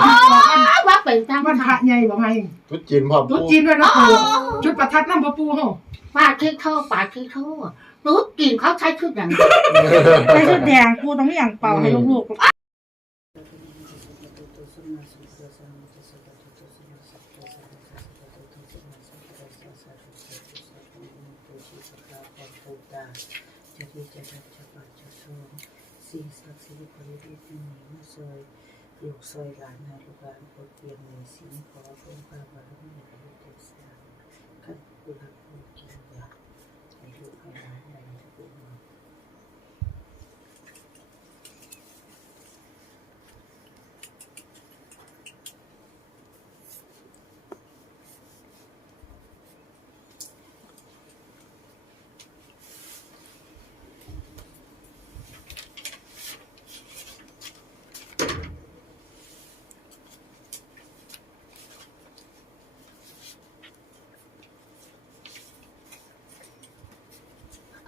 อ๋อว่าเป็นทางวันพระใหญ่บ่ไงทุดจีนพร้อมตุ๊ปูจีนด้วยนะปูชุดประทัดน้ำบ่ปูเฮาป้าที่เท่าป้าที่เท่ารู้กินเขาใช้ชุดอย่างนี้ใส่ชุดแดงปูต้องมีอย่างเป่าให้ลูกๆ สิ่งศักดิ์สิทธิ์บริเวณนี้มาซอย ลูกซอยหลานนาลูกหลานปลดเตรียนในสิ่งขอเพิ่มความบารมีให้ลูกเต็มสร้างกันผู้รักผู้กินยาให้ลูกให้หลานได้ทุกคน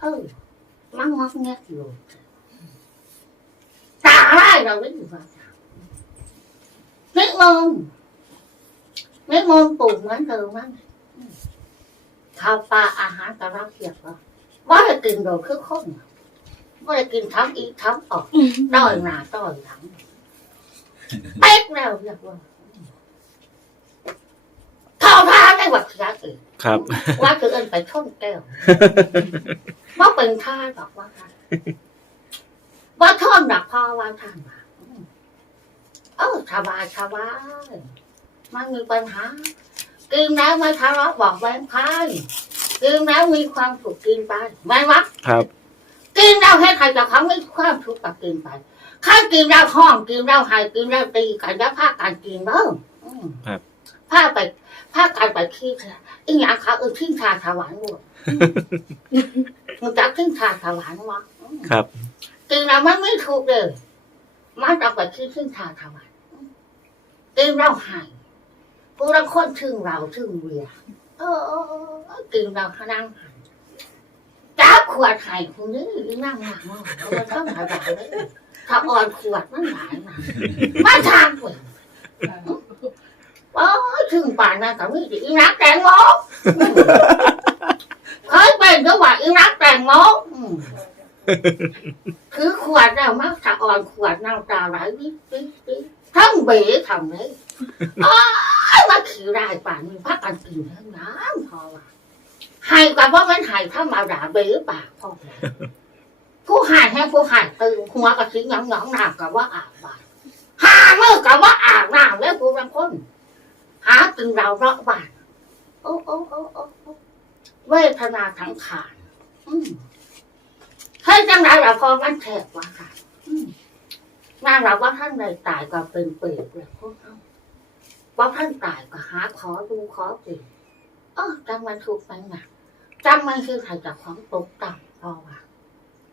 เออมันงอกแงกอยู่ตาอะไรเราไม่อยู่ว่านิมนต์นิมนต์ปลูกเหมือนเดิมมั้งข้าวปลาอาหารกระรับเกียบว่าว่าจะกินโดดคือคนว่าจะกินทั้งอีกทั้งออกต้อยหน้าต้อยหลังเป๊กแล้วเรียกว่าเท่าทางได้หวัดเสีย อีกครับ ว่าคือเอินไปชนแก้วว่าเป็นท่าดอกว่าท่านว่าท่อนดอกพอว่าท่านว่าอืมเออสบายสบายมันมีปัญหากินแล้วไม่ทะเลาะบอกแบงพายกินแล้วมีความสุขกินไปไม่วะครับกินแล้วให้ใครจะเขาไม่ความสุขกับกินไปข้ากินแล้วห้องกินแล้วหายกินแล้วตีกันแล้วผ้าการกินเบิ้งอืมครับผ้าไป ผ้าการไปขี้ค่ะอีหยังเขาเออทิ้งชาถวายหมดมันจะขึ้นชาถวายมั้งครับกินแล้วมันไม่ถูกเลยมันเอาไปที่ขึ้นชาถวายกินเราหายผู้ละคนถึงเราถึงเวียเออเออเออกินเราขนั่งหายจ้าขวดหายคนนี้นั่งหลังว่ามันต้องหายหลายเลยถ้าอ่อนขวดมันหลายนะมาทางเว้ย โอ้ยถึงป่านนั้นก็มีแต่อีนักแตงโมเคยเป็นก็ว่าอีนักแตงโมอืมคือขวดเรามักจะอ่อนขวดน้ำตาไหลวิบวิบวิบทั้งเบ๋ทำเลยอ้ายมาขี่รายป่านมีพักกันกินทั้งนั้นพอว่าให้กับว่ามันให้ถ้ามาด่าเบ๋ปากพอแล้วผู้หายให้ผู้หายตื่นหัวกระทิ้งหยองหยองๆน้ำกับว่าอาบบานหาเมื่อกับว่าอาบน้ำแล้วผู้บางคน หาตึงเราเลาะบานโอ้โอ้โอ้โอ้เวทนาทั้งขานอืมให้จังไรเราพอมันแทกว่าค่ะอืมน่าเราว่าท่านใดตายก็เป็นเปรตเลยพวกเขาว่าท่านตายก็หาขอดูขอสิเออจังมันถูกไหมนะจังมันคือใครจากความตกต่ำพราะว่า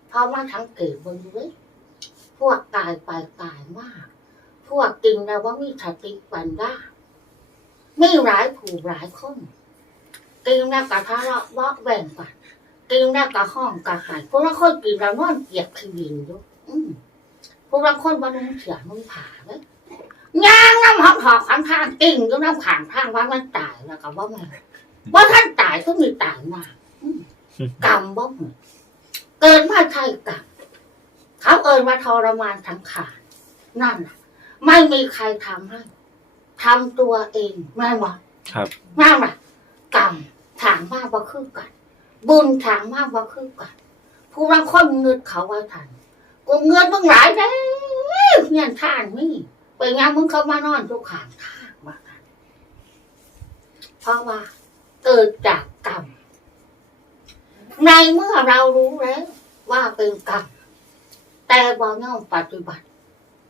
เพราะว่าทั้งเกิดบนเว้ยพวกตายไปตายมาก พวกจริงแล้วว่ามีสติปัญญา ไม่ร้ายผูกร้ายคนกินแล้วก็ทะเลาะเบาะแบ่งกันกินแล้วก็ห้องก็หายพวกเราคนกินแล้วนอนเกียบทีวินด้วยอืมพวกเราคนว่านุ่งเสียนุ่งผ่าเลยย่างน้ำหอมหอกขันทางอิ่งอยู่น้ำขางทางว่ามันตายแล้วก็ว่าแม่นว่าท่านตายก็มีตายมาอืมกรรมบ่เหมือนเกิดมาใช่กรรมเขาเอ่ยมาทรมานทั้งขาดนั่นน่ะไม่มีใครทำให้ ทำตัวเองแม่ว่าครับนั่นแหละกรรมถางมากว่าคือกัน บุญถางมากว่าคือกัน ผู้บางคนเงินเขาไว้ทันกูเงินมึงหลายแล้วเงี้ยท่านนี่ไปงานมึงเข้ามานอนทุกขางท่างว่ากันเพราะว่าเกิดจากกรรมในเมื่อเรารู้แล้วว่าเป็นกรรมแต่บ่ย่อมปฏิบัติ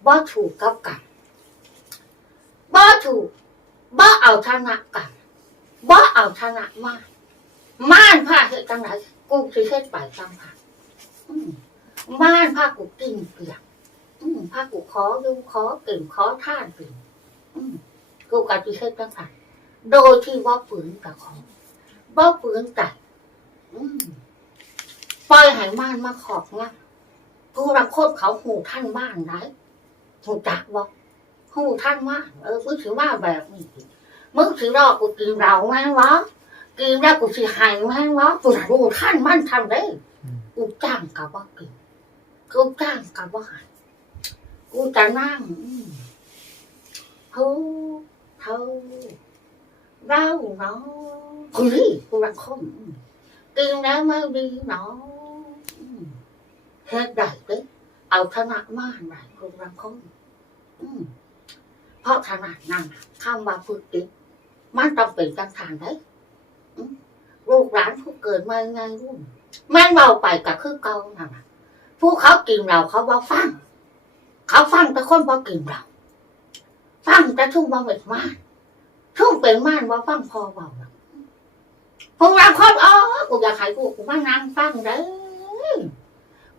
บ่ถูกกับกรรม บ่ถูกบ่เอาชนะกรรมบ่เอาชนะมาม่านผ้าเฮ็ดจังไหนกูสิเฮ็ดไปจังค่ะม่านผ้ากูกินเปียกอืมผ้ากูขอดูขอเก่งขอท่านเป็นอืมกูก็สิเฮ็ดจังค่ะโดยที่ว่าฝืนกับของบ่ฝืนใจอืมปล่อยให้ม่านมาขอบงะผู้รักโคตรเขาหูท่านบ้านได้หูจักบ่หู หูท่านว่าเออมึงถือว่าแบบนี้มึงถือรอกกูกินเราแม่งวะกินแล้วกูสิหายแม่งวะกูรู้ท่านมันทำได้กูจ้างกับว่ากินกูจ้างกับว่าหายกูจะนั่งอืมเท่าเท่าเราเนาะกูนี่กูรักคมอืมกินแล้วไม่ดีเนาะอืมเฮ็ดได้เด้เอาถนัดมากหน่อยคุณรังคงอืม ราะถนัดนั่นคำว่าฝึกติมันต้องเป็นจังทานได้ลูกหลานผู้เกิดมาไงรุ่นมันเบาไปกับคือเก่านั่นน่ะผู้เขากินเราเขาว่าฟัง เขาฟังแต่คนบ่กินเรา ฟังแต่ทุ่งบ่เป็นม่านทุ่งเป็นม่านว่าฟังพอเบาน่ะพวกเราคนอ๋อกูอยากให้กูกูมานั่งฟังเด้อ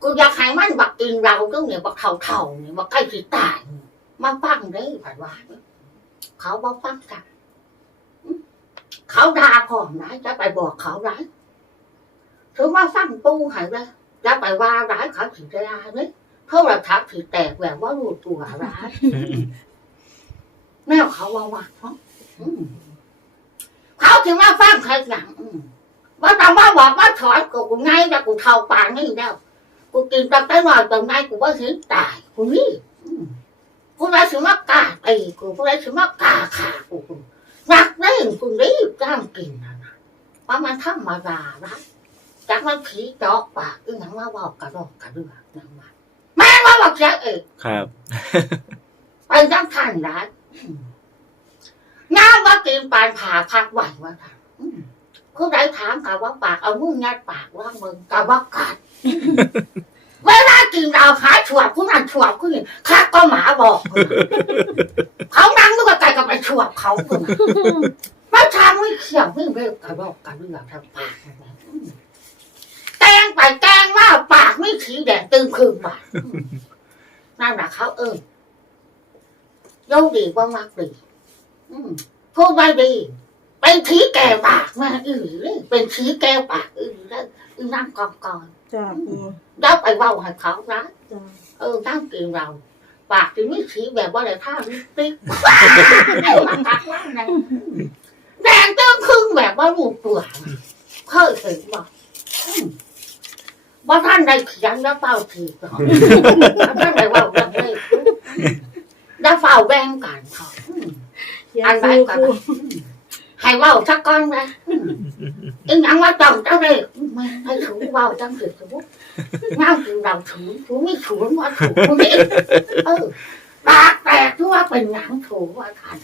กูอยากให้มันบักกินเราตรงเนี่ยบักเท่าเท่าๆเนี่ยบักใกล้สิตายเนี่ย มาฟังได้ผัดว่าเขาบอกฟังกันอืมเขาด่าพ่อนะจะไปบอกเขาร้ายถือว่าฟังปูใหายเลยจะไปว่าร้ายเขาถึงจะได้เนี่ยเพราะเราทักถือแตกแบบว่ารู้ตัวร้ายแม่เขาว่าว่าเนาะอืมเขาถึงว่าฟังใครหลังอืมว่าแต่ว่าบอกว่าถอนกูไงแต่กูเท่าป่านนี่แล้วกูกินตับไตหน่อยตรงไหนกูว่าถึงตายกูนี่ อืมกูได้ถึงว่ากล้าตีกูกูได้ถึงว่ากล้าขากูกูรักได้กูรีบจ้างกินนะนะว่ามันธรรมดานะจากมันผีจอกปากอึ้งหนังว่าบอกกระดอกกระเดือกนังว่าแม่งว่าบอกเสียเองครับไปจังทันนะอืมน้ำว่ากินปานผ่าพักไหวว่าค่ะอืมผู้ใดถามกับว่าปากเอามืองัดปากว่ามึงกับว่ากัด เวลากินเราหาฉวบผู้นั้นฉวบผู้นี้ข้าก็หมาบอกกูนะเขานั่งด้วยไก่กับไปฉวบเขาคนนะไม่ทางไม่เขี่ยวไม่เร็วกระบอกกระเดือกทางปากนั่นแหละอืมแกงไปแกงมาปากไม่สีแดงตึงคืนปากอืมนั่นแหละเขาเออโยกดีกว่ามากดีอืมพูดไม่ดี เป็นชี้แก้วปากมาอือเลยเป็นชี้แก้ว ปากอือแล้วอือนั่งกองกองจ้าปู đó phải vào hạt khẩu đó จ้า ừ tao kiều đầu bạc thì biết chỉ về qua để tha biết tiếc mà cắt lắm này đang tương khương về bao một tuổi hơi thử mà bao thanh đây thì anh đã vào thì thanh này vào gần đây đã vào bên cạnh họ เขียน anh ปู phải ปู cả hay vào chắc con ra nhưng ăn qua chồng tao đây mày hay thử vào trong việc thử ngao kiều đầu thử thử mới thử qua thử không biết ừ ปากแตกที่ว่าเป็นหนังถูว่าทัน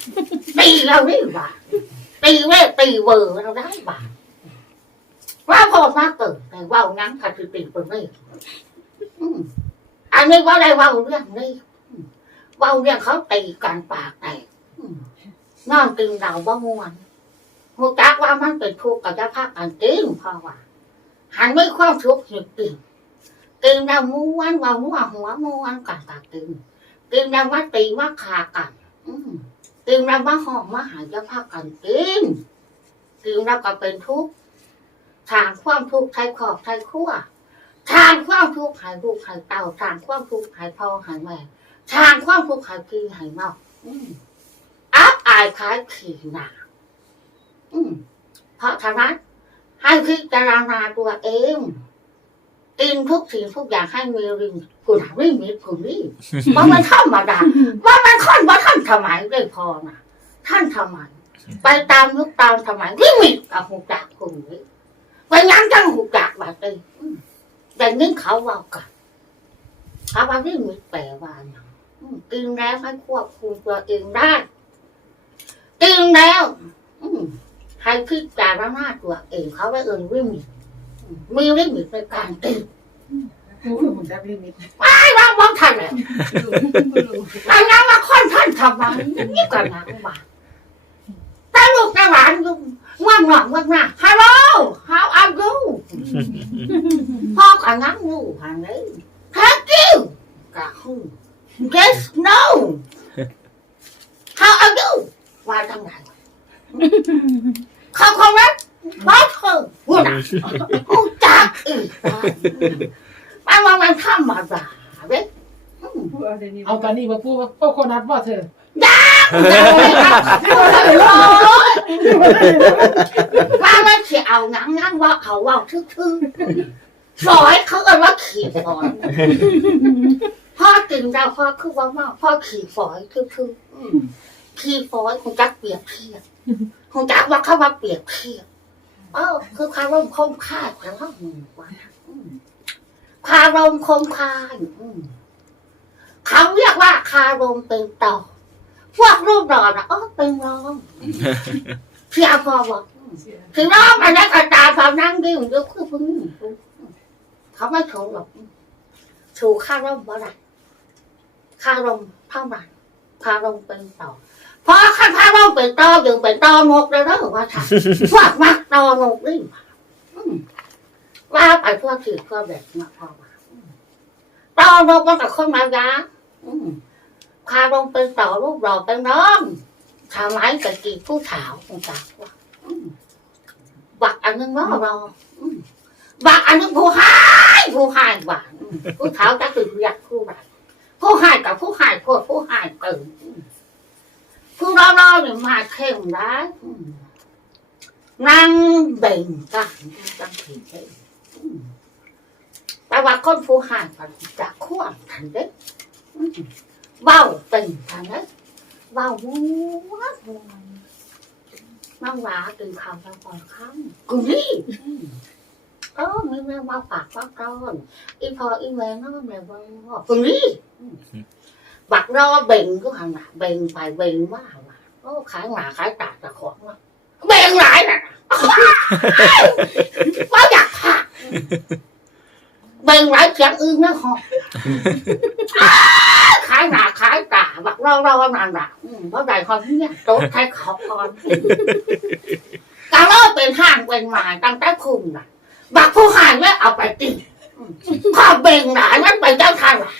ตีเราได้บาตีเว้ยตีเวอร์เราได้บาว่าพอมาเกิดแต่ว่างั้นค่ะคือตีเป็นไม่อันนี้ว่าได้ว่าเรื่องนี้ว่าเรื่องเขาตีกันปากแตกอืมนอนกินเราบ่ม่วนหูจักว่ามันเป็นทุกข์กับเจ้าภาพกันจริงพราะว่า หันไม่ความทุกข์จริงกินเราม้วนว่าม้วหัวม้วนกันกันกินกินแล้วมาตีมาขากันอืมกินแล้วมาหอมมาหายจะพากันกินกินแล้วก็เป็นทุกข์ทางความทุกข์ไทยขอบไทยขั้วทางความทุกข์หายลูกหายเต่าทางความทุกข์หายพ่อหายแม่ทางความทุกข์หายพี่หายเมาอืมอับอายคล้ายขี่หนาอืมเพราะฉะนั้น ให้พิจารณาตัวเองกินทุกสิ่งทุกอย่างให้มีริมผุนริมมีผุนริมว่ามันธรรมดาว่ามันค่อนว่าท่านสมัยได้พอนะท่านสมัยไปตามยุคตามสมัยที่มีกับหูจักคนนี้ไปยังจังหูจักแบบนี้แต่นี่เขาว่ากันเขาว่าที่มีแปลว่าหยังกินแล้วให้ควบคุมตัวเองได้กินแล้ว ให้พิจารณาตัวเองเขาว่าเอินวิมิตอืมมีวิมิตในการกินปูคือหุ่นจับลิมิตไม่ว่าว่าท่านเลยแต่ยังว่าคนท่านทำไมนี่ก็นังบ้าแต่ลูกแต่หลานลูกว่างหน่อยว่างหน้า Hello how are you พ่อก็นั่งอยู่ห่างเลย Thank you กะฮู้ Yes no how are you ว่าจังไหน เขาเขารักบ้าเธอหัวหน้ากูจักอีกมันว่ามันธรรมดาเด้เอาตอนนี้มาปูว่าโคโคนัทว่าเธอได้เลยนะว่าไม่เขียเอาหนังนั่งว่าเขาว่าทึ่งๆฝอยเขาเอ่ยว่าขี่ฝอยพ่อกินเราพ่อคือว่าว่าพ่อขี่ฝอยทึ่งๆ ขี่ฝอยคงจักเปรียบเทียบคงจักว่าเขาว่าเปรียบเทียบเออคือคารมคมค่ายแต่ว่าหืมว่าอืมคารมคมคายอืมเขาเรียกว่าคารมเป็นต่อ พวกรูปหล่อนะอ๋อเป็นรองเพียพอบอกถึงรอบอันนั้นกระจายความนั่งดิ้นยกขึ้นพึ่งเขาไม่ถูกหรอกถูกค่าร่มว่าไรค่าร่มเท่าไหร่ค่าร่มเป็นต่อ พอค่าค่าร่มเป็นต่อยังเป็นต่อนกเลยนะว่าค่ะพวกมักต่อนกนี่อืมว่าไปพวกถือพวกแบบมาพอมาอืมต่อนกมันกับคนมายาอืมพาลงเป็นต่อรูปรอเป็นน้องทำไมกะกีผู้สาวคงจักว่าอืมบักอันนึงเนาะรออืมบักอันนึงผู้หายผู้หายบักอืมผู้สาวจะคืออยากผู้ใดผู้หายกับผู้หายโคตรผู้หายเกินอืม ผู้รอรอเนี่ยมาเข้มร้ายอืมนั่งเบ่งกันจังผีเบ่งอืมแต่ว่าคนผู้หายมันจะข่วงทันเด็กเบ้า tình thằng đấy บ้าม้วนม้วนน้องหลาตื่นข่าวเราก่อนครั้งกูนี่เออมีแม่มาปากว่าก้อนอีพออีแม่น้องแม่ว่ากูนี่ บักรอเบ่งก็หันหน้าเบ่งไปเบ่งมาว่าโอ้ขายหนาขายตาตะของว่าเบ่งหลายน่ะว่าอยากหักเบ่งหลายเสียงอื่นนะหอขายหนาขายตาบักรอรอนานละอืมเพราะใดความเนี่ยโต๊ะใช้ขอบก่อนกาเล่าเป็นห้างเป็นหมายตั้งแต่คุมน่ะบักผู้หายเนี่ยเอาไปตีข้อเบ่งหนานั่นไปเจ้าทางล่ะ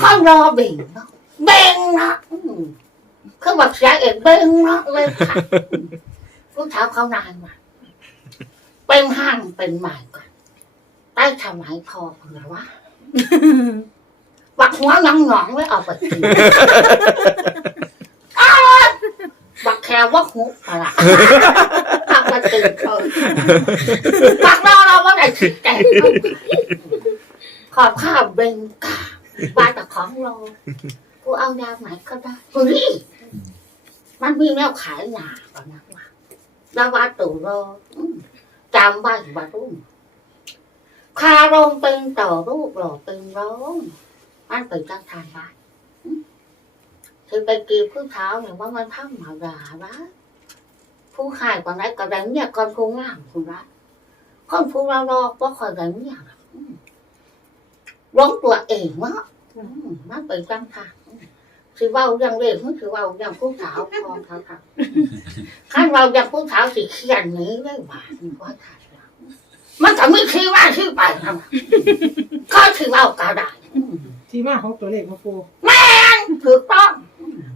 ข้อรอเบ่งเนาะ เบ่งเนาะอืมคือกเสียเองเบ่งเนาะเลยค่ะผู้เท้าเขานานมาเป็นห้างเป็นหมายก่อนได้ทำไมพอเผื่อว่าบักหัวนังหนองไว้เอาไปกินบักแควว่าหุบอะไรบักมาตื่นเขาบักเราเราว่าไหนคิดแต่ขอบข้าวเบงกาบ้าแต่ของเรา กูเอายาไหนก็ได้กูนี่มันมีแนวขายหนาก่อนนะว่าแล้วว่าตู่รอจำไว้บารุ่งคารมเป็นต่อรูปหล่อเป็นร้องมันเป็นจังทานบ้านถึงไปกีบผู้เท้าเนี่ยว่ามันทั้งหมาดาละผู้ขายกว่าไหนก็ได้เนี่ยก่อนผู้งามคุณละคนผู้เรารอว่าคอยได้เนี่ยร้องตัวเองวะอืมมันเป็นจังทาน อืมสิเว่าอย่างเด็กมันสิเว่าอย่างผู้สาวพอเท่ากันขั้นเราอย่างผู้สาวสิเขียนนี้ได้บ้านว่าทานละมันก็ไม่คิดว่าชื่อไปทำไมก็ถือว่าก็ได้อืมที่มาของตัวเลขมาปูถูกต้อง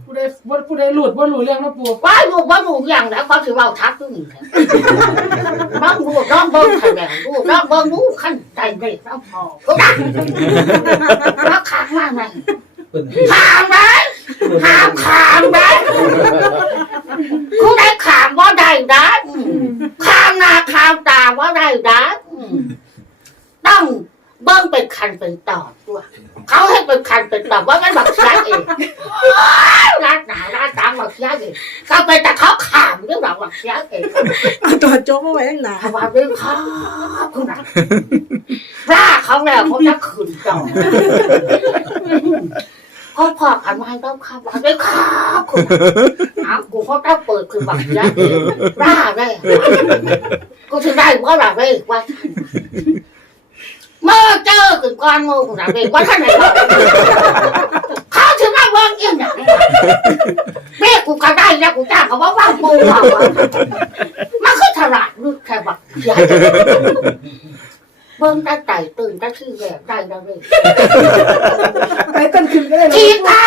ผู้ใดบ่ผู้ใดหลุดบ่รู้เรื่องนะปูว่าลูกว่าลูกอย่างแล้วเขาถือว่าทักตัวนี้แหละน้องลูกน้องเบิ้งแถลงลูกน้องเบิ้งลูกขั้นใจเด็กน้องพอก็ได้แล้วขางว่าไง ขามไหมขามขามไหมผู้ใดขามว่าได้นะอืมขามหน้าขามตาว่าได้นะอืมต้องเบิ้งเป็นคันเป็นตอนด้วยเขาให้เป็นคันเป็นตอนว่ามันบักเสียเองร้านไหนร้านตามบักเสียเองก็ไปแต่เขาขามหรือเปล่าบักเสียเองเอาตัวโจ๊กมาไว้ตั้งนานถามว่าด้วยครับคุณนะร่าเขาแล้วเขาจะขืนจอ พ่อพ่อขันมาให้ต้องขับว่าด้วยครับคุณนะกูเขาต้องเปิดคือบักเสียเองร่าได้กูถึงได้เพราะอะไรเว้ยว่าเมื่อเจอถึงก้อนงูคุณนะเว้ยว่าท่านไหนวะเขาถึงได้เบิ่งเอี่ยงอย่างนี้แม่กูก็ได้แล้วกูจ้างเขาว่าว่างปูว่างว่างมันคือฉลาดลูกแค่บักใหญ่ เบิ่งตาไต่ตื่นตาชื่อแหวกได้แล้วเลยไปต้นขึ้นก็ได้ทีตา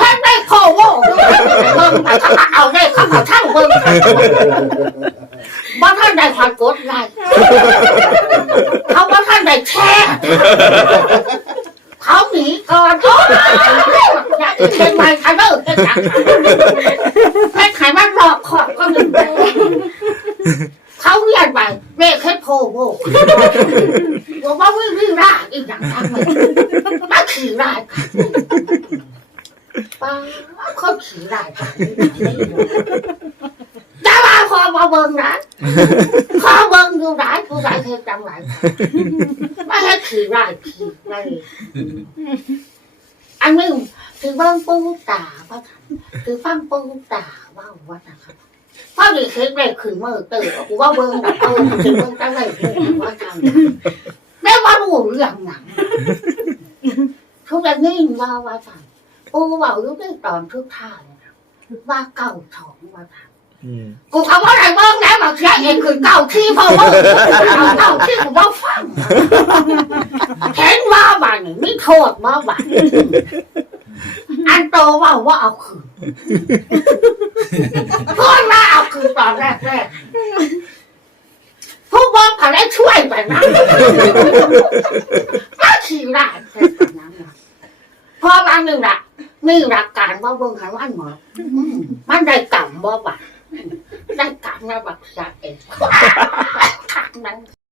ท่านได้โคโว่เบิ่งแต่เขาเอาได้เขาเอาช่างเบิ่งว่าท่านได้ความกดไงเขาว่าท่านได้แช่เขาก่อนโอ้ย อยากเป็นไมค์คันเดอร์เป็นหยังไอ้ไข่มันหลอกขอบก็หนึ่งเขาเรียนไปเรียกแค่โพโบบอกว่าวิ่งวิ่งได้อีกอย่างทำไมมาขี่ได้ค่ะป้าเขาขี่ได้ค่ะจะมาพอมาเบิ่งนะขอเบิ่งอยู่ไหนผู้ใดเคยจำไหนไม่ให้ขี่ได้ขี่ได้อันนึ่ง คือเบิ่งปูตาว่าคือฟังปูตาว่าว่านะครับพ่อดีเคยได้ขึ้นมือตื่นกูว่าเบิ่งแบบเออถึงเบิ่งตั้งแต่เบิ่งว่าทำได้ว่ารู้เรื่องหนังทุกอย่างนี่ว่าว่าทำปูว่ารู้ได้ตอนทุกท่าว่าเก่าถองว่าทำอืมกูคำว่าอะไรบ้างนะมาเสียเองคือเก่าที่พราะว่าเอาเก่าที่กูว่าฟังเห็นว่าบ้านนี่โทษมาบ้าน อันโตว่าว่าเอาคืนพูดว่าเอาคืนตอนแรกแรกผู้บอกเขาได้ช่วยไปนะก็ขี่ได้แค่นั้นนะพอบางหนึ่งละนี่หลักการว่าเบิ่งหันวันหมออืมมันได้กรรมบ่บ้าได้กลับมาบักษาเองทางนั้น